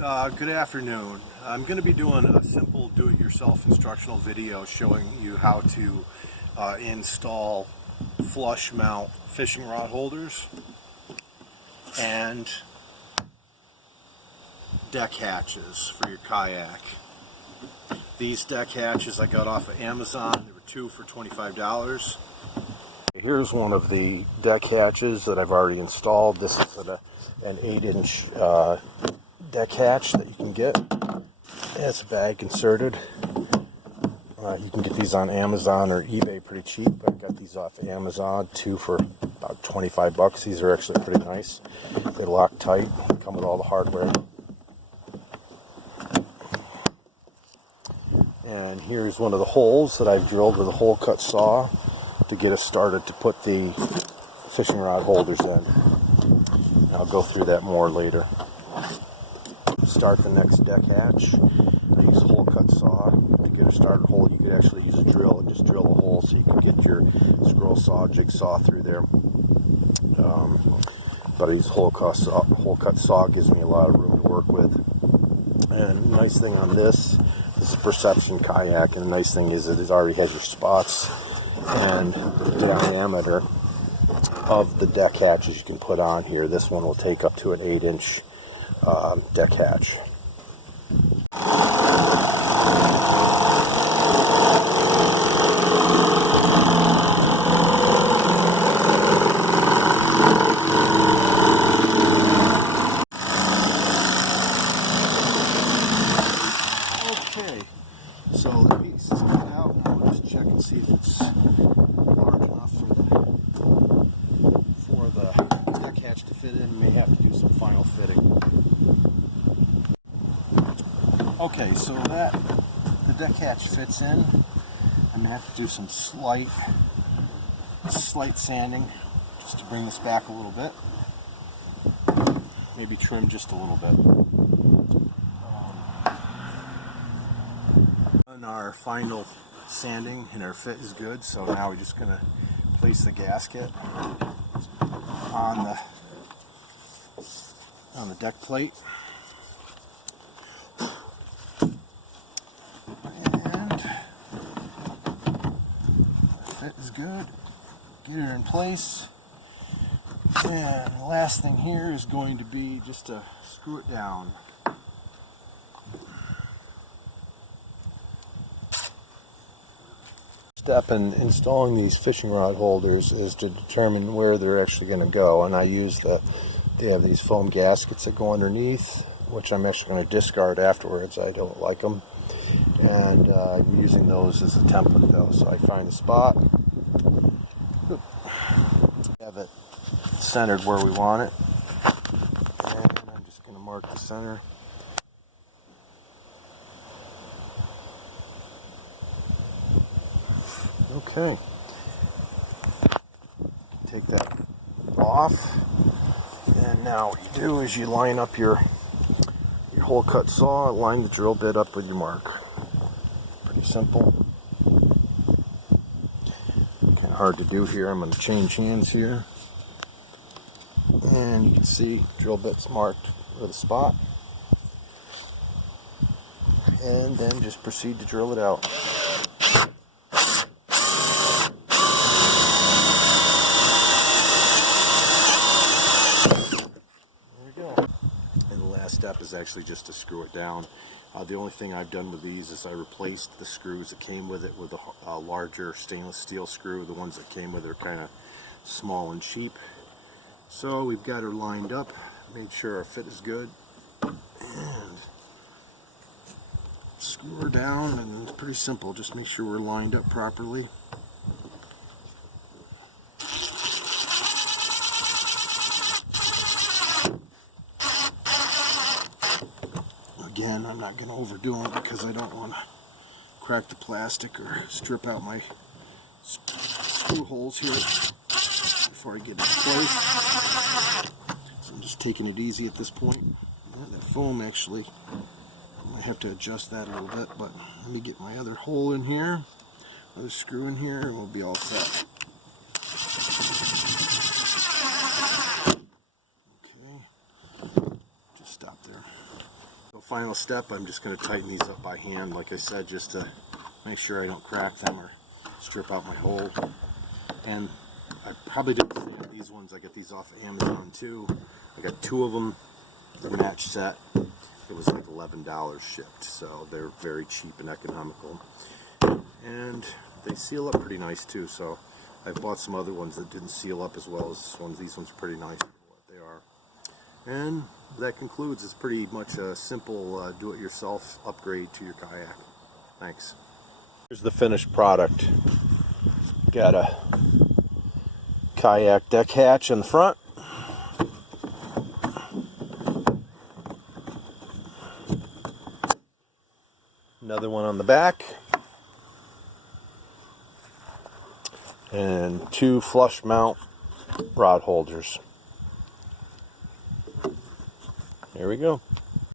Good afternoon. I'm going to be doing a simple do-it-yourself instructional video showing you how to install flush mount fishing rod holders and deck hatches for your kayak. These deck hatches I got off of Amazon. There were two for $25. Here's one of the deck hatches that I've already installed. This is an 8-inch deck hatch that you can get. It's a bag inserted. You can get these on Amazon or eBay pretty cheap. I got these off of Amazon, two for about 25 bucks. These are actually pretty nice. They lock tight, come with all the hardware. And here's one of the holes that I've drilled with a hole cut saw to get us started to put the fishing rod holders in. I'll go through that more later. Start the next deck hatch. I use a hole cut saw to get a started hole. You could actually use a drill and just drill a hole so you can get your scroll saw, jigsaw through there. But I use a hole cut saw gives me a lot of room to work with. And the nice thing on this is a Perception kayak, and the nice thing is it already has your spots and the diameter of the deck hatches you can put on here. This one will take up to an 8-inch deck hatch. Okay, so the piece is cut out. Now we'll just check and see if it's large enough for the deck hatch to fit in. May have to do some final fitting. Okay, so that the deck hatch fits in. I'm gonna have to do some slight sanding just to bring this back a little bit. Maybe trim just a little bit. And our final sanding and our fit is good, so now we're just gonna place the gasket on the deck plate. That is good. Get it in place. And the last thing here is going to be just to screw it down. Step in installing these fishing rod holders is to determine where they're actually going to go. And I use they have these foam gaskets that go underneath, which I'm actually going to discard afterwards. I don't like them. And I'm using those as a template though, so I find a spot, have it centered where we want it, and I'm just going to mark the center. Okay, take that off, and now what you do is you line up your hole cut saw, line the drill bit up with your mark. Pretty simple. Kind of hard to do here. I'm going to change hands here. And you can see drill bit's marked with a spot. And then just proceed to drill it out. There we go. And the last step is actually just to screw it down. The only thing I've done with these is I replaced the screws that came with it with a larger stainless steel screw. The ones that came with it are kind of small and cheap. So we've got her lined up, made sure our fit is good, and screw her down, and it's pretty simple. Just make sure we're lined up properly. Again, I'm not going to overdo them because I don't want to crack the plastic or strip out my screw holes here before I get it in place. So I'm just taking it easy at this point. And that foam actually, I might have to adjust that a little bit, but let me get my other hole in here, other screw in here, and we'll be all set. final step, I'm just going to tighten these up by hand, like I said, just to make sure I don't crack them or strip out my hole. And I probably didn't say on these ones, I got these off of Amazon too. I got 2 of them, the match set. It was like $11 shipped, so they're very cheap and economical. And they seal up pretty nice too, so I've bought some other ones that didn't seal up as well as this one. These ones are pretty nice for what they are. And that concludes. It's pretty much a simple do-it-yourself upgrade to your kayak. Thanks. Here's the finished product. Got a kayak deck hatch in the front. Another one on the back. And 2 flush mount rod holders. There we go.